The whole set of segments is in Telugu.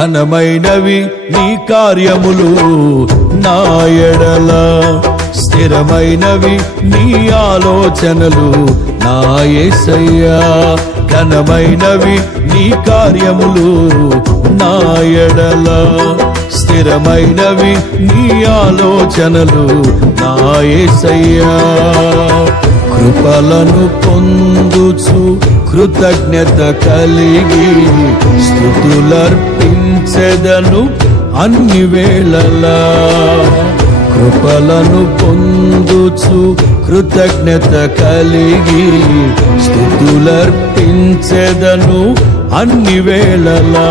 ఘనమైనవి నీ కార్యములు నా ఎడల, స్థిరమైనవి నీ ఆలోచనలు నా యేసయ్యా. ఘనమైనవి నీ కార్యములు నా ఎడల, స్థిరమైనవి నీ ఆలోచనలు నా యేసయ్యా. కృపలను పొందుచు కృతజ్ఞత కలిగి స్తుతులర్పించెదను అన్ని వేళలా. కృపలను పొందుచు కృతజ్ఞత కలిగి స్తుతులర్పించెదను అన్ని వేళలా.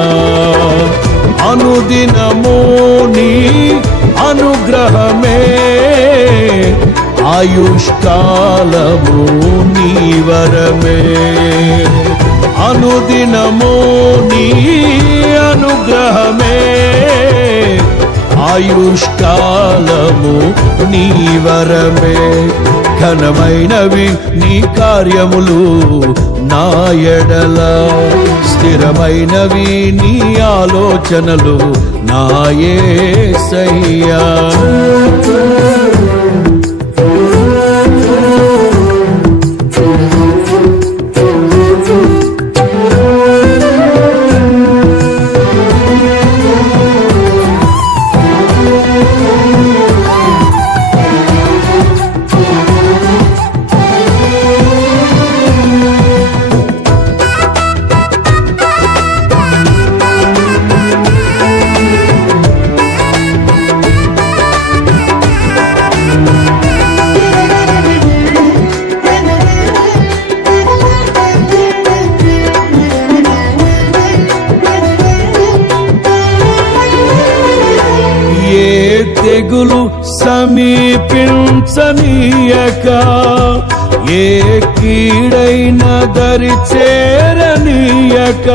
అనుదినము నీ అనుగ్రహమే, ఆయుష్కాలము నీ వరమే. అనుదినము నీ అనుగ్రహమే, ఆయుష్కాలము నీ వరమే. ఘనమైనవి నీ కార్యములు నా ఎడల, స్థిరమైనవి నీ ఆలోచనలు నా యేసయ్యా. తెగులు సమీపించనీయక, ఏ కీడైన దరి చేరనీయక,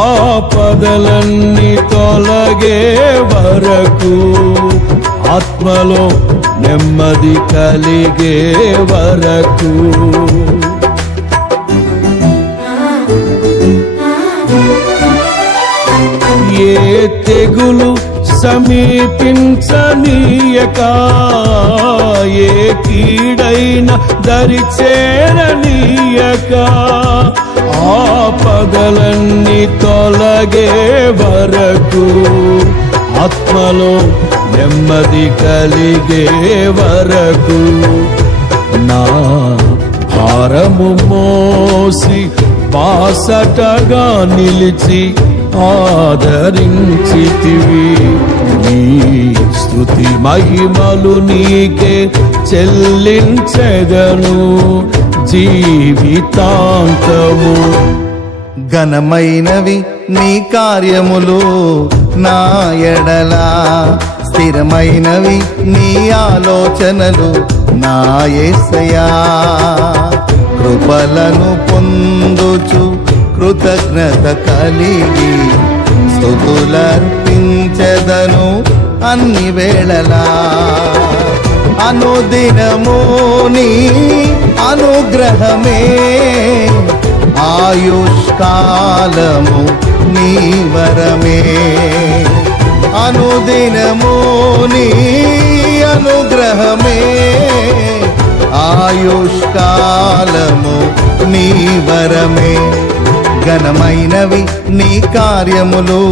ఆపదలన్నీ తొలగే వరకు, ఆత్మలో నెమ్మది కలిగే వరకు. ఏ తెగులు సమీపించనీయక, ఏ కీడైన దరి చేరనీయక, ఆపదలన్నీ తొలగే వరకు, ఆత్మలో నెమ్మది కలిగే వరకు. నా భారము మోసి బాసటగా నిలిచి ఆదరించితివి. నీ స్తుతి మహిమలు నీకే చెల్లించెదను జీవితాంతము. ఘనమైనవి నీ కార్యములు నా ఎడల, స్థిరమైనవి నీ ఆలోచనలు నా యేసయ్యా. కృపలను పొందుచు కృతజ్ఞత కలిగి స్తుతులర్పించెదను అన్ని వేళలా. అనుదినము నీ అనుగ్రహమే, ఆయుష్కాలము నీ వరమే. అనుదినము నీ అనుగ్రహమే, ఆయుష్కాలము నీ వరమే. ఘనమైనవి నీ కార్యములు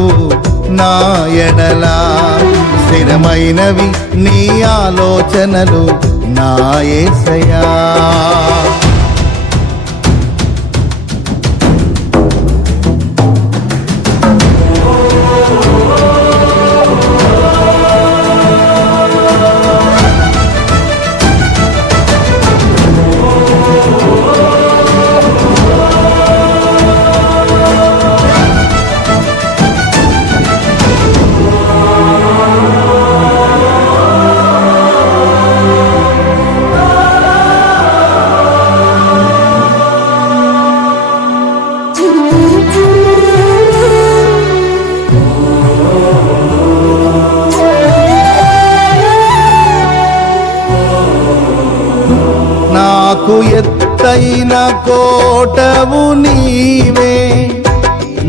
నా ఎడల, స్థిరమైనవి నీ ఆలోచనలు నా యేసయ్యా. నాకు ఎత్తైన కోటవు నీవే,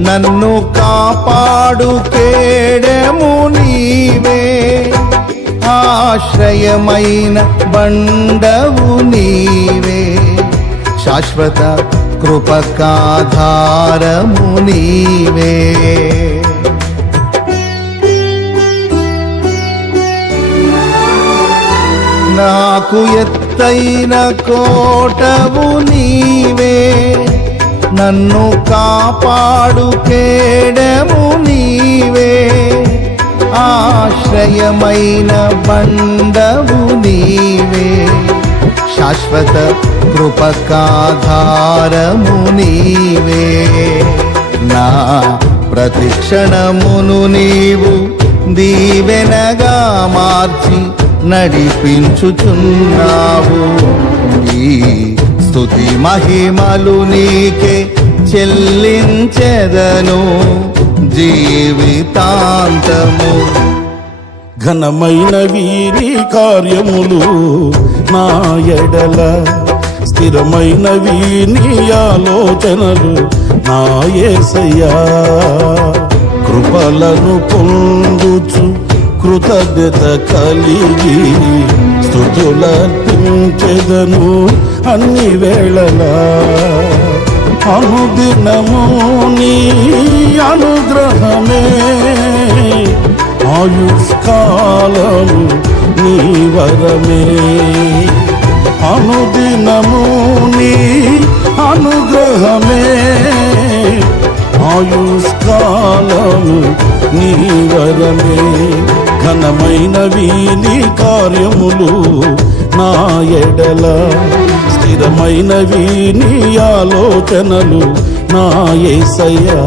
నన్ను కాపాడు కేడెము నీవే, ఆశ్రయమైన బండవు నీవే, శాశ్వత కృపకాధారము నీవే. నాకు ఎత్తైన కోటవు నీవే, నన్ను కాపాడు కేడెము నీవే, ఆశ్రయమైన బండవు నీవే, శాశ్వత కృపకాధారము నీవే. నా ప్రతిక్షణమును నీవు దీవెనగా మార్చి నడిపించుచున్నావు. ఈ స్తుతి మహిమలు నీకే చెల్లించెదను జీవితాంతము. ఘనమైన వీరి కార్యములు నా ఎడల, స్థిరమైన వీని ఆలోచనలు నా యేసయ్యా. కృపలను పొందుచు కృతజ్ఞత కలిగి స్తుతులర్పించెదను అన్ని వేళలా. అనుదినము నీ అనుగ్రహమే, ఆయుష్కాలము నీ వరమే. అనుదినము నీ అనుగ్రహమే, ఆయుష్కాలము నీ వరమే. ఘనమైనవి నీ కార్యములు నా ఎడల, స్థిరమైనవి నీ ఆలోచనలు నా యేసయ్యా.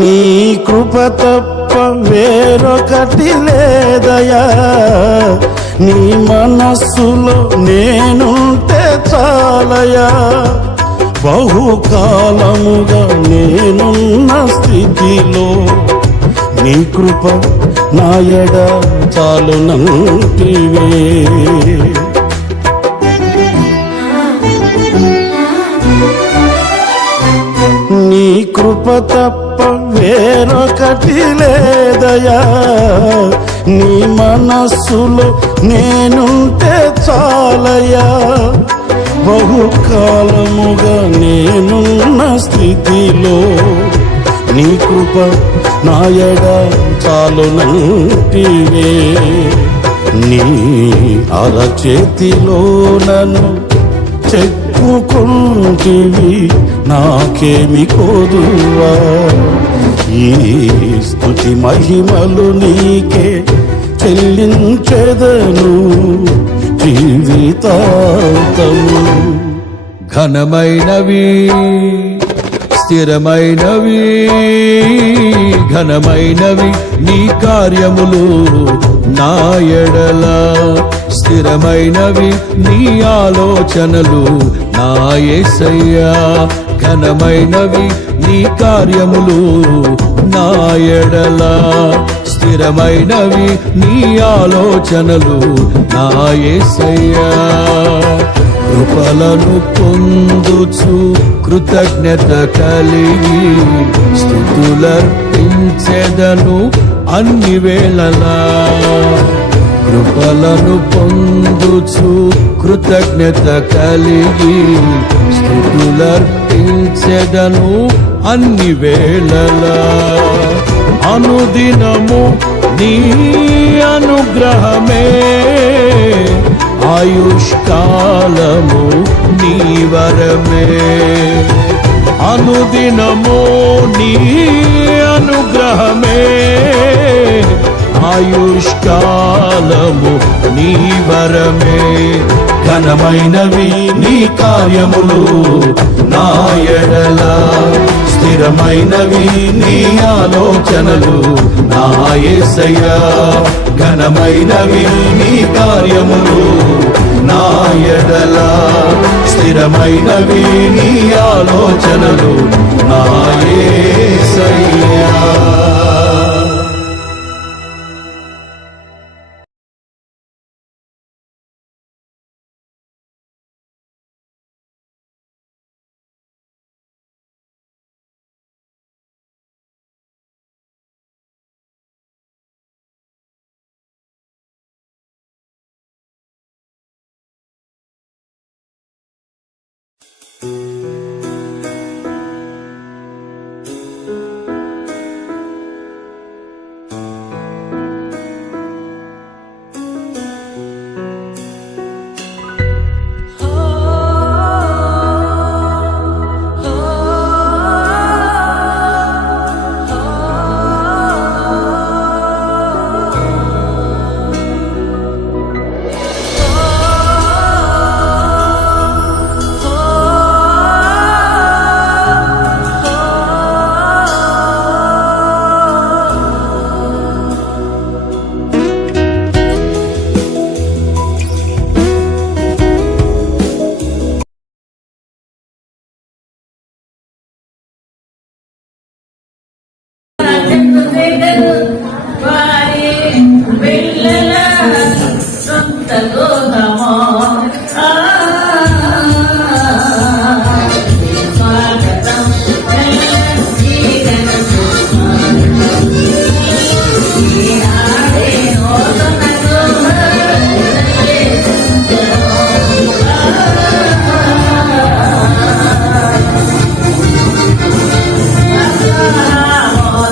నీ కృప తప్ప వేరొకటి లేదయా, నీ మనస్సులో నేనుంటే చాలయా. బహుకాలముగా నేనున్న స్థితిలో నీ కృప నాయడ చాలునంటివే. నీ కృప తప్ప వేరొకటి లేదయా, నీ మనస్సులో నేనుంటే చాలయా. బహుకాలముగా నేనున్న స్థితిలో నీ కృప నాయడ చాలునంటివే. నీ అరచేతిలో నన్ను చెప్పుకుంటివి, నాకేమి కోదువా. ఈ స్తుతి మహిమలు నీకే చెల్లించెదను జీవితాంతము. ఘనమైనవి స్థిరమైనవి, ఘనమైనవి నీ కార్యములు నా ఎడల, స్థిరమైనవి నీ ఆలోచనలు నా యేసయ్యా. ఘనమైనవి నీ కార్యములు నా ఎడల, స్థిరమైనవి నీ ఆలోచనలు నా యేసయ్యా. కృపలను పొందుచు కృతజ్ఞత కలిగి స్తుతులర్పించెదను అన్ని వేళలా. కృపలను పొందుచు కృతజ్ఞత కలిగి స్తుతులర్పించెదను అన్ని వేళలా. అనుదినము నీ అనుగ్రహమే, ఆయుష్కాలము నీ వరమే. అనుదినము నీ అనుగ్రహమే ఆయుష్కాలము నీ వరమే. ఘనమైనవి నీ కార్యములు నా ఎడల, స్థిరమైనవి నీ ఆలోచనలు నా యేసయ్యా. ఘనమైనవి నీ కార్యములు నా ఎడల, స్థిరమైనవి నీ ఆలోచనలు నా యేసయ్యా.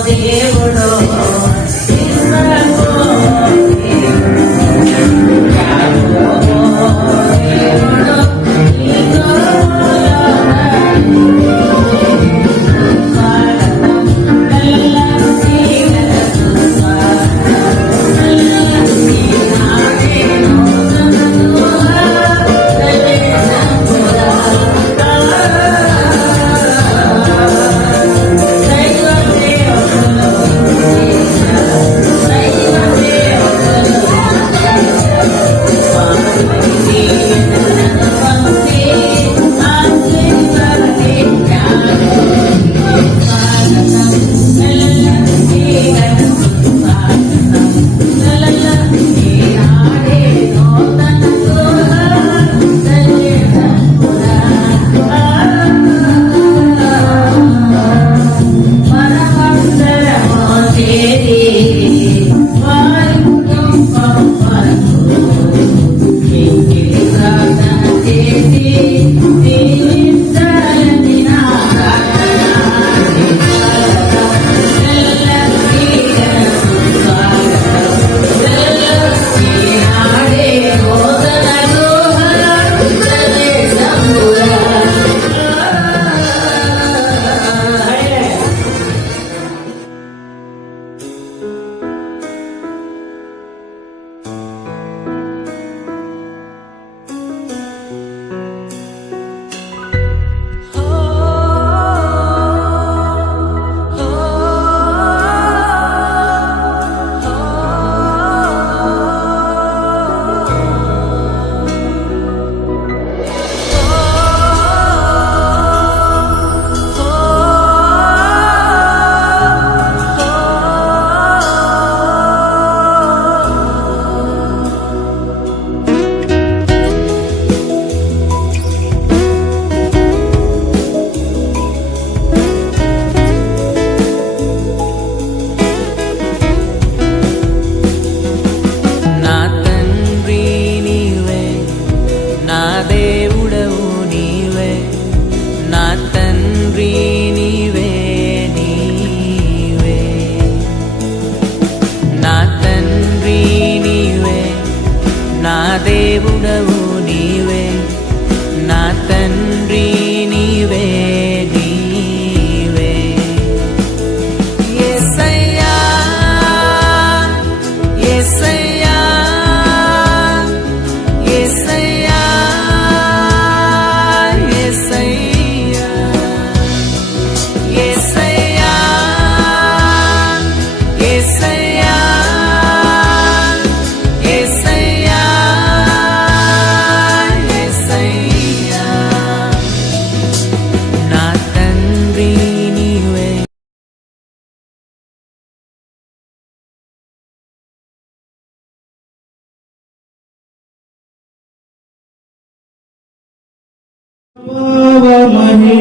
దేవుడు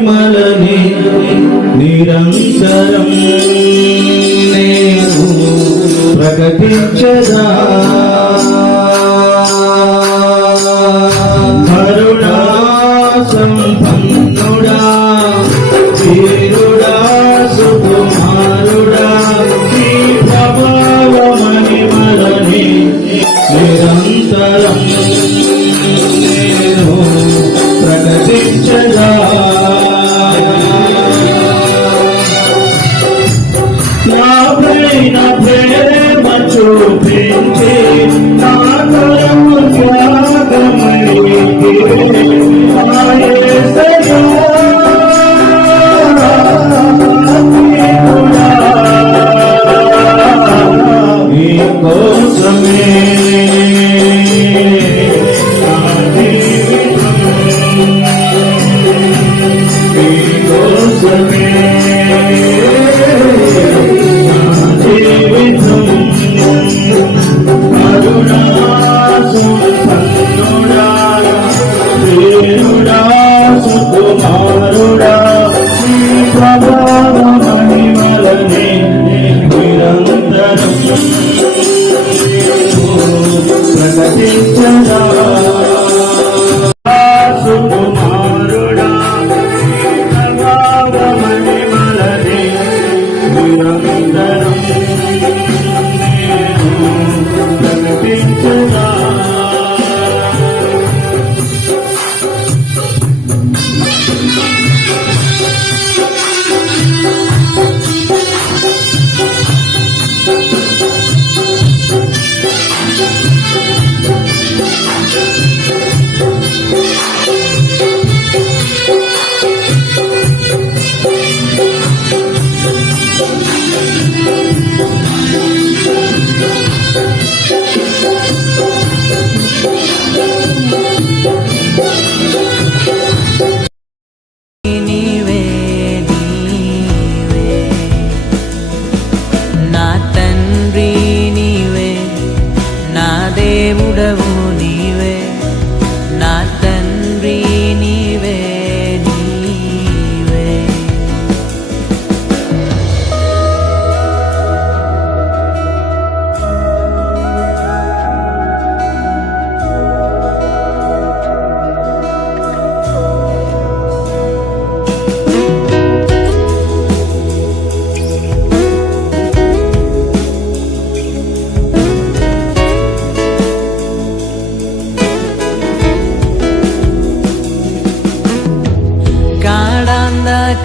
మహిమలని నిరంతరం నేను ప్రకటించదా కరుణా సంపన్నుడా వీరుడా సుకుమారుడా నీ ప్రభావ మహిమలని నిరంతరం నేను ప్రకటించగా నాపైన ప్రేమ చూపించి నా తరము త్యాగమనికి నా యేసయ్యా నీ కోసమే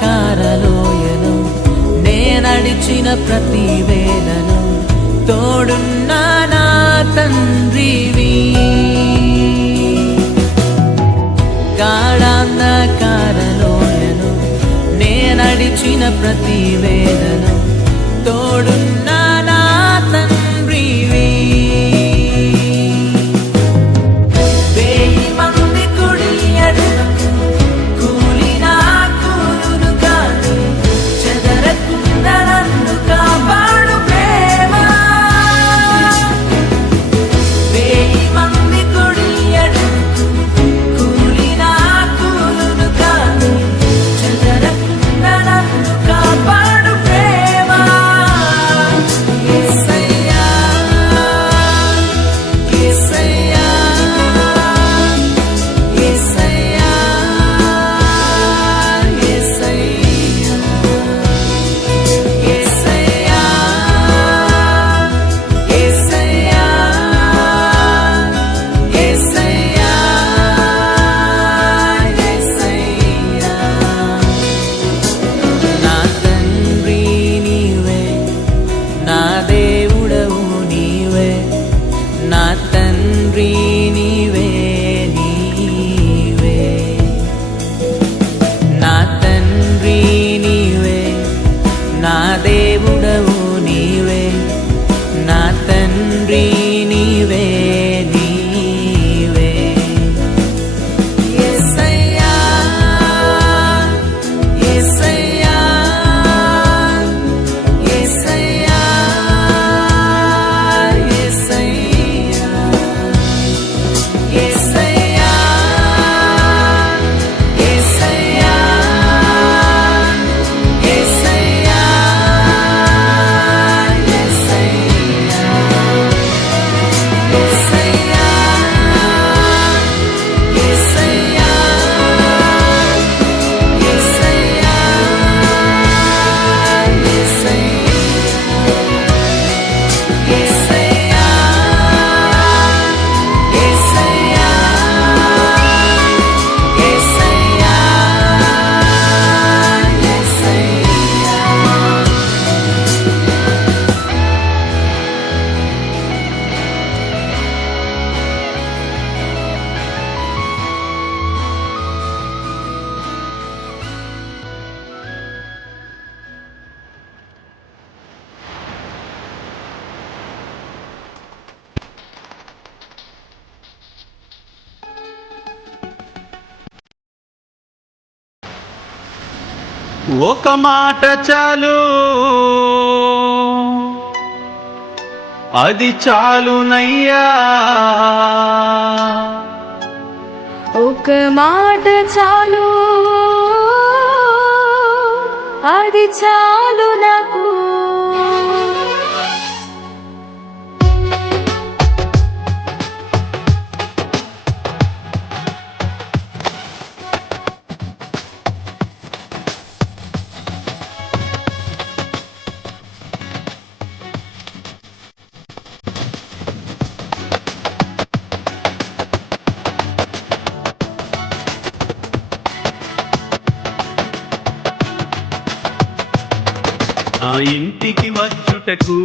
కారలోయను నే నడిచిన ప్రతి వేళను తోడున్నా నా తండ్రివి కారలోయను నే నడిచిన ప్రతి వేళను తోడున్నా నా తండ్రివి ఒక మాట చాలు, అది చాలునయ్యా. ఒక మాట చాలు, అది చాలు నాకు. నా ఇంటికి వచ్చుటకు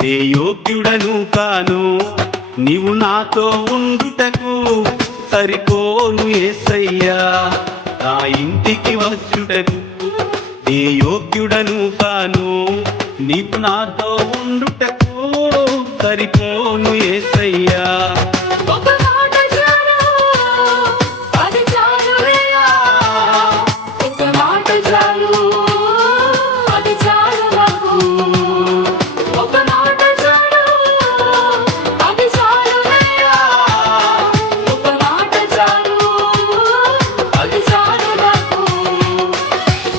నే యోగ్యుడను కాను, నీవు నాతో ఉండుటకు సరిపోను యేసయ్యా. నా ఇంటికి వచ్చుటకు నే యోగ్యుడను కాను, నీవు నాతో ఉండుటకు సరిపోను యేసయ్యా. ఒక మాట చాలు, అది చాలునయ్యా. ఒక మాట చాలు, అది చాలు నాకు. ఒక మాట చాలు, అది చాలునయ్యా. ఒక మాట చాలు, అది చాలు నాకు.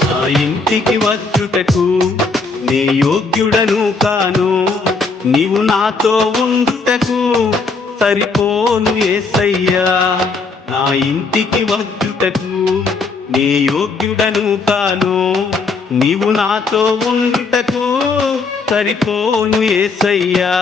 నా ఇంటికి వచ్చుటకు నే యోగ్యుడను కాను, నీవు నాతో ఉండుటకు సరిపోను యేసయ్యా. నా ఇంటికి వచ్చుటకు నే యోగ్యుడను కాను, నీవు నాతో ఉండుటకు సరిపోను యేసయ్యా.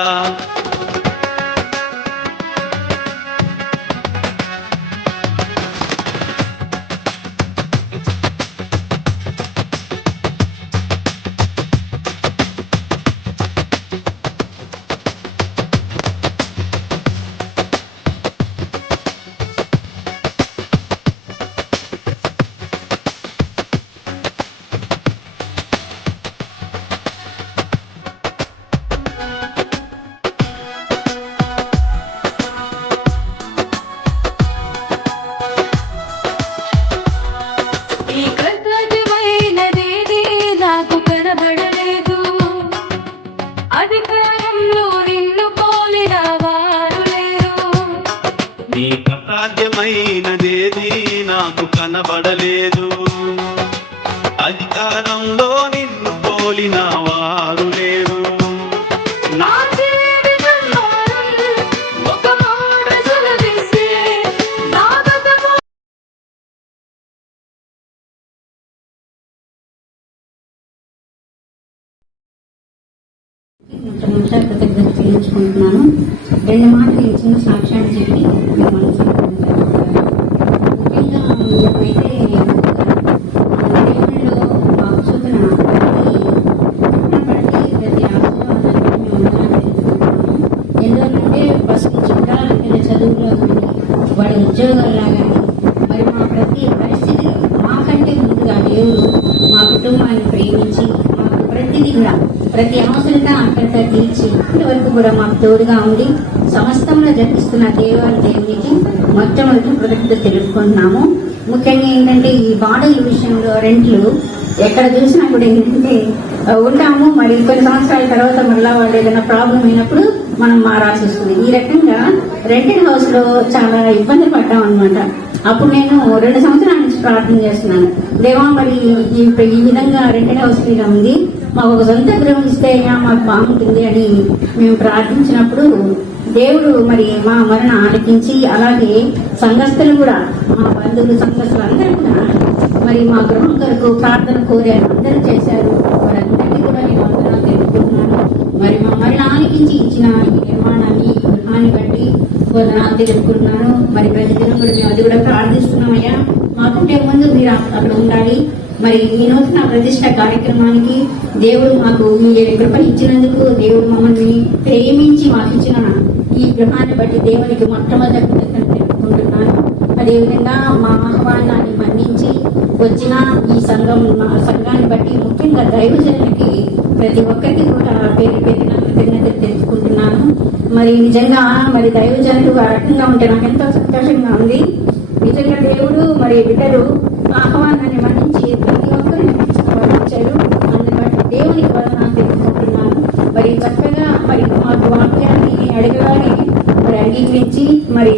ఈ కృతజ్ఞమైనదేది నాకు కనబడలేదు. అధికారంలో నిన్ను పోలిన వారు లేరు. నీకు అసాధ్యమైనదేది నాకు కనబడలేదు, అధికారంలో నిన్ను పోలిన వారు లేరు. నా జీవితంలో ఒక మాట సెలవిస్తే నా గతము మొట్టమొదట కృతజ్ఞత చెల్లించుకుంటున్నాను. రెండు మాటలు ఈ చిన్న సాక్ష్యాన్ని చెప్పి మీ మనసు ముఖ్యంగా మేమైతే దేవుళ్ళలో మాకు చూపిన ప్రతి ఆశీర్వాదానికి మేము వందనాలు తెలుపుకుంటున్నాము. ఎందుకంటే ఫస్ట్ చుట్టాలంటే చదువులో కానీ వాడి ఉద్యోగాల్లో కానీ మరి మా ప్రతి పరిస్థితిలో మాకంటే ముందుగా దేవుడు మా కుటుంబాన్ని ప్రేమించి మాకు ప్రతిదీ కూడా ప్రతి అవసరత అక్కడితో తీర్చి ఇప్పటి వరకు కూడా మాకు తోడుగా ఉండి సమస్తంలో జరిపిస్తున్న దేవాల దేవునికి మొట్టమొదటి కృతజ్ఞత తెలుపుకుంటున్నాము. ముఖ్యంగా ఏంటంటే ఈ బాడల విషయంలో రెంట్లు ఎక్కడ చూసినా కూడా ఏంటంటే ఉంటాము, మరి కొన్ని సంవత్సరాల తర్వాత మళ్ళా వాళ్ళు ఏదైనా ప్రాబ్లం అయినప్పుడు మనం మారాల్సి వస్తుంది. ఈ రకంగా రెంటెడ్ హౌస్ లో చాలా ఇబ్బంది పడ్డాం అనమాట. అప్పుడు నేను 2 సంవత్సరాల నుంచి ప్రార్థన చేస్తున్నాను, దేవా మరి ఈ విధంగా రెంటెడ్ హౌస్ మీద ఉంది, మాకు ఒక సొంత గృహం ఇస్తే మాకు బాగుంటుంది అని మేము ప్రార్థించినప్పుడు దేవుడు మరి మా మరణ ఆలకించి, అలాగే సంఘస్థులు కూడా మా బంధువులు సంఘస్థులు అందరూ కూడా మరి మా గృహం కొరకు ప్రార్థన కోరారు, అందరూ చేశారు. వారందరికీ కూడా నేను వందనాలు తెలుపుతున్నాను. మరి మా మరణ ఆలకించి ఇచ్చిన ఈ నిర్మాణాన్ని ఈ గృహాన్ని బట్టి వందనాలు తెలుపుకుంటున్నాను. మరి ప్రతిదినం కూడా మేము అది కూడా ప్రార్థిస్తున్నామయ్యా, మాకంటే ముందు మీరు అక్కడ ఉండాలి. మరి ఈ నూతన ప్రతిష్ట కార్యక్రమానికి దేవుడు మాకు మీ కృప ఇచ్చినందుకు, దేవుడు మమ్మల్ని ప్రేమించి మాకు ఇచ్చిన ఈ గృహాన్ని బట్టి దేవునికి మొట్టమొదటి కృతజ్ఞతలు తెలుపుకుంటున్నాను. అదేవిధంగా మా ఆహ్వానాన్ని మన్నించి వచ్చిన ఈ సంఘాన్ని బట్టి ముఖ్యంగా దైవజనులకి ప్రతి ఒక్కరికి కూడా పేరు పేరున కృతజ్ఞతలు తెలుసుకుంటున్నాను. మరి నిజంగా మరి దైవజనులు ఆ రకంగా ఉంటే నాకు ఎంతో సంతోషంగా ఉంది. నిజంగా దేవుడు మరి బిడ్డలు ఆహ్వానాన్ని మన్నించి ప్రతి ఒక్కరిని అంగీకరించి మరి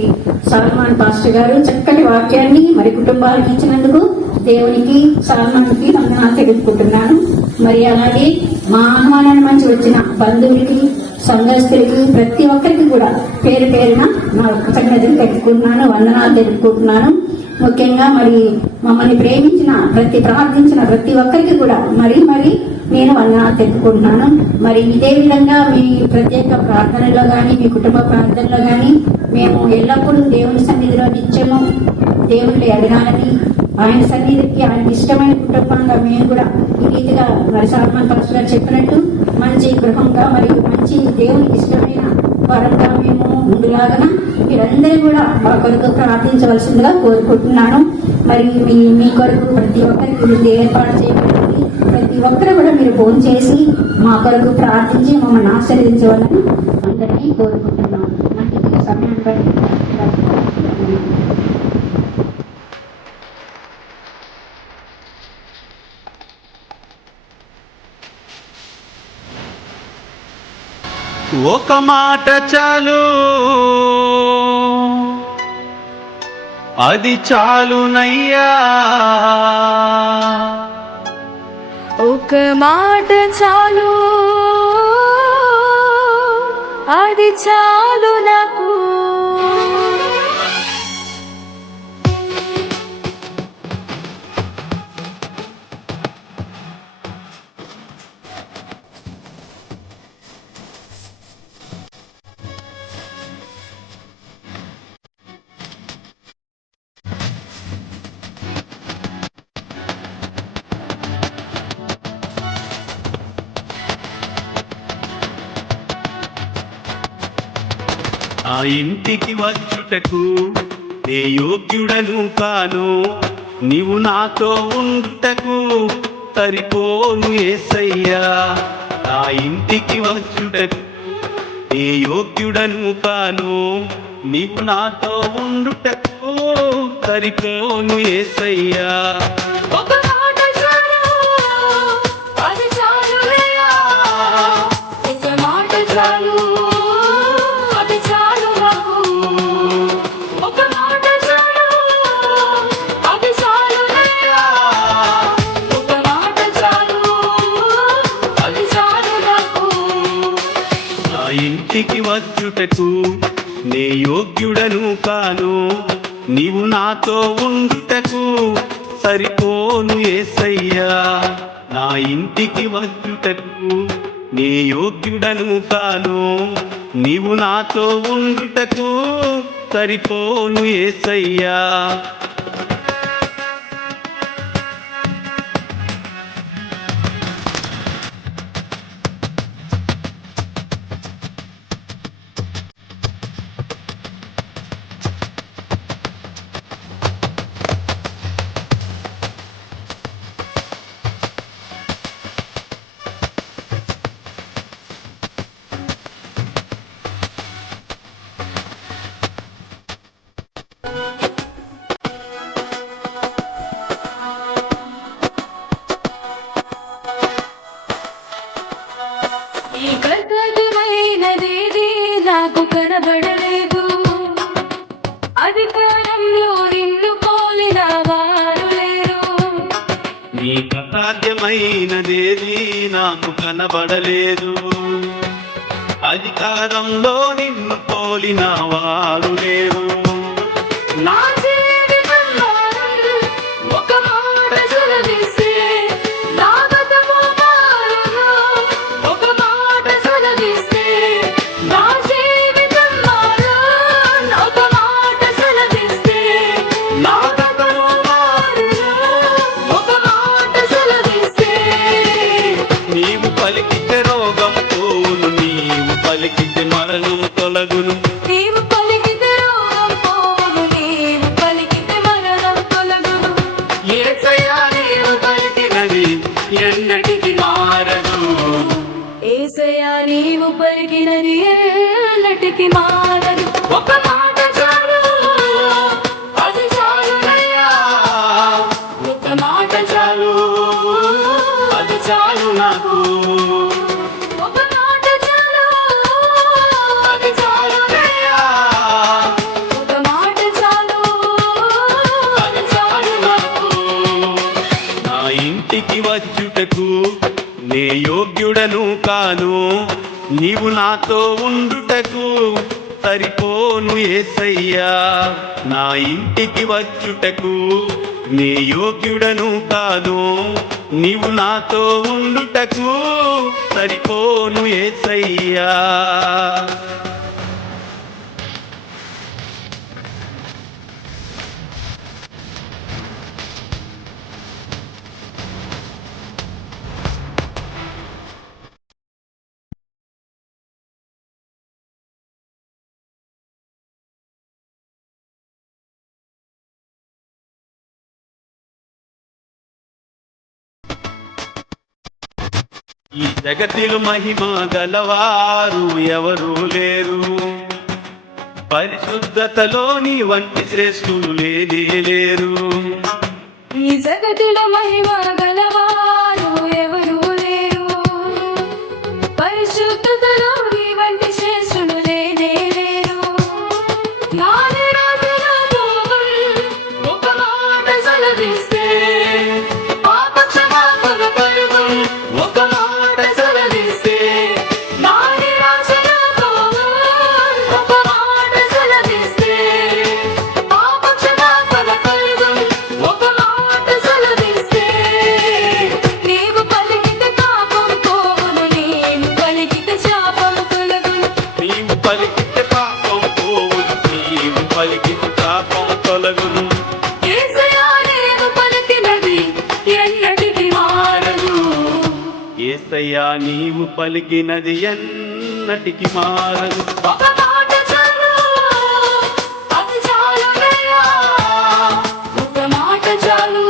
సల్మాన్ పాస్టర్ గారు చక్కటి వాక్యాన్ని మరి కుటుంబాలకు ఇచ్చినందుకు దేవునికి సల్మాన్కి వందనాలు తెలుపుకుంటున్నాను. మరి అలాగే మా ఆహ్వానాన్ని మంచి వచ్చిన బంధువులకి సంఘస్థులకి ప్రతి ఒక్కరికి కూడా పేరు పేరున నా కృతజ్ఞతలు తెలుపుకుంటున్నాను, వందనాలు తెలుపుకుంటున్నాను. ముఖ్యంగా మరి మమ్మల్ని ప్రేమించిన ప్రార్థించిన ప్రతి ఒక్కరికి కూడా మరి నేను వందనాలు తెలుపుకుంటున్నాను. మరి ఇదే విధంగా మీ ప్రత్యేక ప్రార్థనలో కానీ మీ కుటుంబ ప్రార్థనలో కానీ మేము ఎల్లప్పుడూ దేవుని సన్నిధిలో నిత్యము దేవుని అడగాలని, ఆయన సన్నిధికి ఆయనకి ఇష్టమైన కుటుంబంగా మేము కూడా ఈ రీతిగా మరి సల్మాన్ పాస్టర్ గారు చెప్పినట్టు మంచి గృహంగా మరియు మంచి దేవునికి ఇష్టమైన వరంగా మేము ముందులాగా మీరందరూ కూడా మా కొరకు ప్రార్థించవలసిందిగా కోరుకుంటున్నాను. మరి మీ కొరకు ప్రతి ఒక్కరికి ఇది ఏర్పాటు చేయబడింది. ప్రతి ఒక్కరు కూడా మీరు ఫోన్ చేసి మా కొరకు ప్రార్థించి మమ్మల్ని ఆశీర్వదించవాలని అందరినీ కోరుకుంటున్నాను. నాకు ఈ సమయాన్ని బట్టి ఒక మాట చాలు, అది చాలునయ్యా. ఒక మాట చాలు, అది చాలు నాకు. ఆ ఇంటికి వచ్చుటకు నే యోగ్యుడను కాను, నీవు నాతో ఉండుటకు సరిపోను యేసయ్యా. ఆ ఇంటికి వచ్చుటకు నే యోగ్యుడను కాను, నీవు నాతో ఉండుటకు సరిపోను యేసయ్యా. ఒక మాట చాలు, అది చాలునయ్యా. ఒక మాట చాలు, అది చాలు నాకు. ఒక మాట చాలు, అది చాలునయ్యా. ఒక మాట చాలు, అది చాలు నాకు. నా ఇంటికి వచ్చుటకు నే యోగ్యుడను కాను, నీవు నాతో ఉండుటకు సరిపోను యేసయ్యా. నా ఇంటికి వచ్చుటకు నే యోగ్యుడను కాను, నీవు నాతో ఉండుటకు సరిపోను యేసయ్యా. ఈ కర్తవ్యమైనదేది నాకు కనబడలేదు. అధికారంలో నిన్ను పోలిన వారు లేరు. నీకు అసాధ్యమైనదేది నాకు కనబడలేదు. అధికారంలో నిన్ను పోలిన వారు లేరు. నా జీవితంలో ఒక మాట సెలవిస్తే నా గతము మారును. ఒక మాట సెలవిస్తే నా జీవితం మారును. ఒక మాట సెలవిస్తే నా గతము మారును. ఒక మాట సెలవిస్తే నీవు పలికితే రోగం పోను, నీవు పలికితే మరణం తొలగును. నీవు పలికితే రోగం పోవును. నీవు పలికితే మరణం తొలగును. యేసయ్యా నీవు పలికినది ఎన్నటికి మారదు. యేసయ్యా నీవు పలికినది ఎన్నటికి మారదు. ఒక మాట చాలు, అది చాలునయ్యా. ఒక మాట చాలు, అది చాలు నాకు. ఒక మాట చాలు, అది చాలునయ్యా. ఇంటికి వచ్చుటకు నే యోగ్యుడను కాను, నీవు నాతో ఉండుటకు సరిపోను యేసయ్యా. నా ఇంటికి వచ్చుటకు నే యోగ్యుడను కాను, నీవు నాతో ఉండుటకు సరిపోను యేసయ్యా. ఈ జగతిలో మహిమ గలవారు ఎవరు లేరు, పరిశుద్ధతలో నీ వంటి శ్రేష్ఠులు లేరు. ఈ జగతిలో మహిమ గలవారు ఎవరు లేరు, పరిశుద్ధతలో నీ వంటి శ్రేష్ఠులు లేరు. నాని రాజుల దూతలు ఒక మాట సెలవిస్తే, పాప క్షమాపణ పలుకులు ఒక మాట సెలవిస్తే, నాని రాజుల దూతలు ఒక మాట సెలవిస్తే, పాప క్షమాపణ పలుకులు ఒక మాట సెలవిస్తే, నీవు పలికితే పాపం పోవును, నీవు పలికితే శాపం తొలగును. నీవు పలికితే పాపం పోవును, నీవు పలికితే పాపం తొలగును. యేసయ్యా నీవు పలికినది ఎన్నటికీ మారదు. యేసయ్యా నీవు పలికినది ఎన్నటికి మారదు. ఒక మాట చాలు, అది చాలునయ్యా. ఒక మాట చాలు,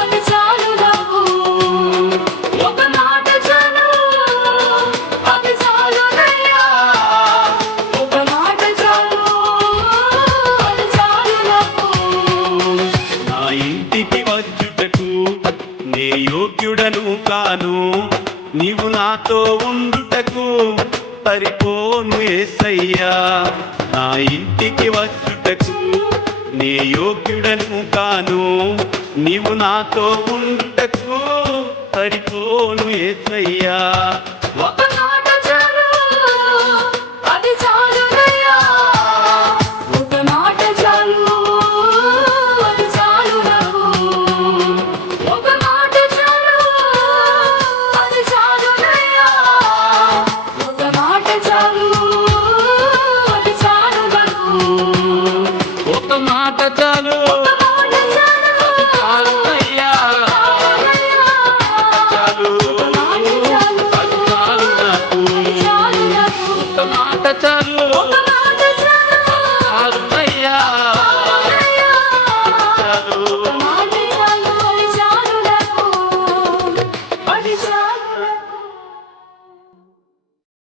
అది చాలు నాకు. ఒక మాట చాలు, అది చాలునయ్యా. ఒక మాట చాలు, అది చాలు నాకు. నా ఇంటికి వచ్చుటకు నే యోగ్యుడను కాను, నీవు నాతో ఉండుటకు సరిపోను యేసయ్యా. నా ఇంటికి వచ్చుటకు నే యోగ్యుడను కాను, నీవు నాతో ఉండుటకు సరిపోను యేసయ్యా. ఒక మాట